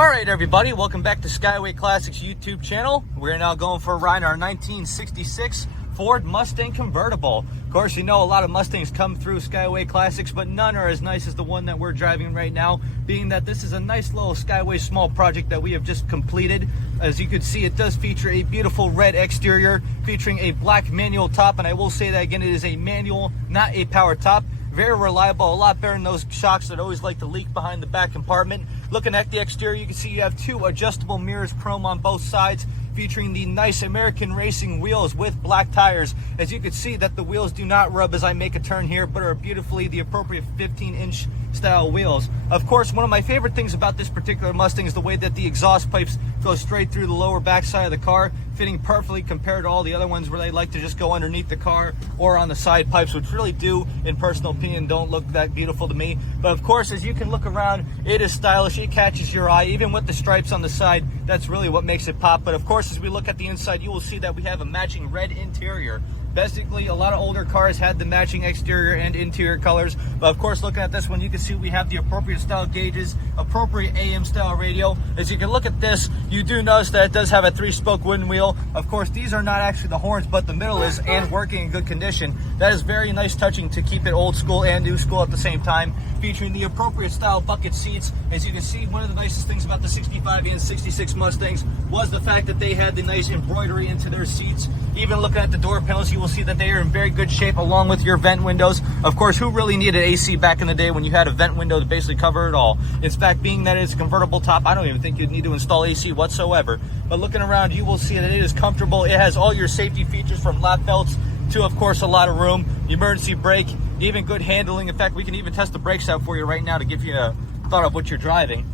Alright everybody, welcome back to Skyway Classics YouTube channel. We're now going for a ride in our 1966 Ford Mustang convertible. Of course, you know a lot of Mustangs come through Skyway Classics, but none are as nice as the one that we're driving right now, being that this is a nice little Skyway small project that we have just completed. As you can see, it does feature a beautiful red exterior featuring a black manual top, and I will say that again, it is a manual, not a power top. Very reliable, a lot better than those shocks that always like to leak behind the back compartment. Looking at the exterior, you can see you have two adjustable mirrors, chrome on both sides, featuring the nice American racing wheels with black tires. As you can see that the wheels do not rub as I make a turn here, but are beautifully the appropriate 15-inch style wheels. Of course, one of my favorite things about this particular Mustang is the way that the exhaust pipes go straight through the lower back side of the car, fitting perfectly compared to all the other ones where they like to just go underneath the car or on the side pipes, which really do, in personal opinion, don't look that beautiful to me. But of course, as you can look around, it is stylish, it catches your eye, even with the stripes on the side. That's really what makes it pop. But of course, as we look at the inside, you will see that we have a matching red interior. Basically, a lot of older cars had the matching exterior and interior colors, but of course, looking at this one, you can see we have the appropriate style gauges, appropriate AM style radio. As you can look at this, you do notice that it does have a 3-spoke wooden wheel. Of course, these are not actually the horns, but the middle is, and working in good condition. That is very nice touching to keep it old school and new school at the same time, featuring the appropriate style bucket seats. As you can see, one of the nicest things about the 65 and 66 Mustangs was the fact that they had the nice embroidery into their seats. Even looking at the door panels, you will see that they are in very good shape, along with your vent windows. Of course, who really needed AC back in the day when you had a vent window to basically cover it all? In fact, being that it's a convertible top, I don't even think you'd need to install AC whatsoever. But looking around, you will see that it is comfortable. It has all your safety features, from lap belts to, of course, a lot of room, emergency brake, even good handling. In fact, we can even test the brakes out for you right now to give you a thought of what you're driving.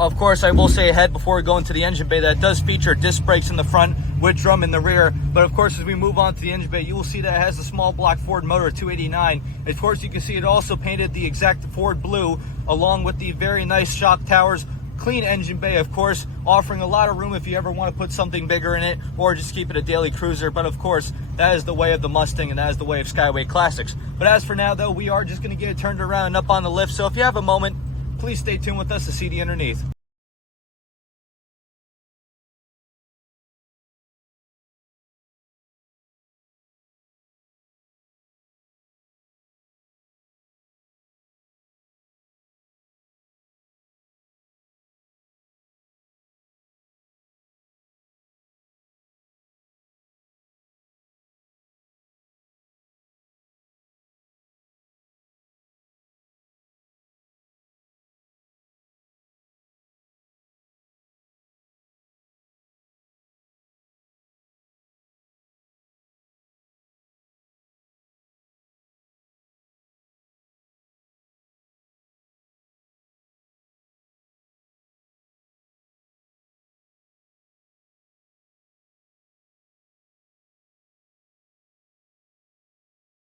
Of course, I will say ahead before we go into the engine bay that it does feature disc brakes in the front with drum in the rear. But of course, as we move on to the engine bay, you will see that it has a small block Ford motor 289. Of course, you can see it also painted the exact Ford blue, along with the very nice shock towers. Clean engine bay, of course, offering a lot of room if you ever want to put something bigger in it or just keep it a daily cruiser. But of course, that is the way of the Mustang, and that is the way of Skyway Classics. But as for now, though, we are just going to get it turned around and up on the lift. So if you have a moment, please stay tuned with us to see the underneath.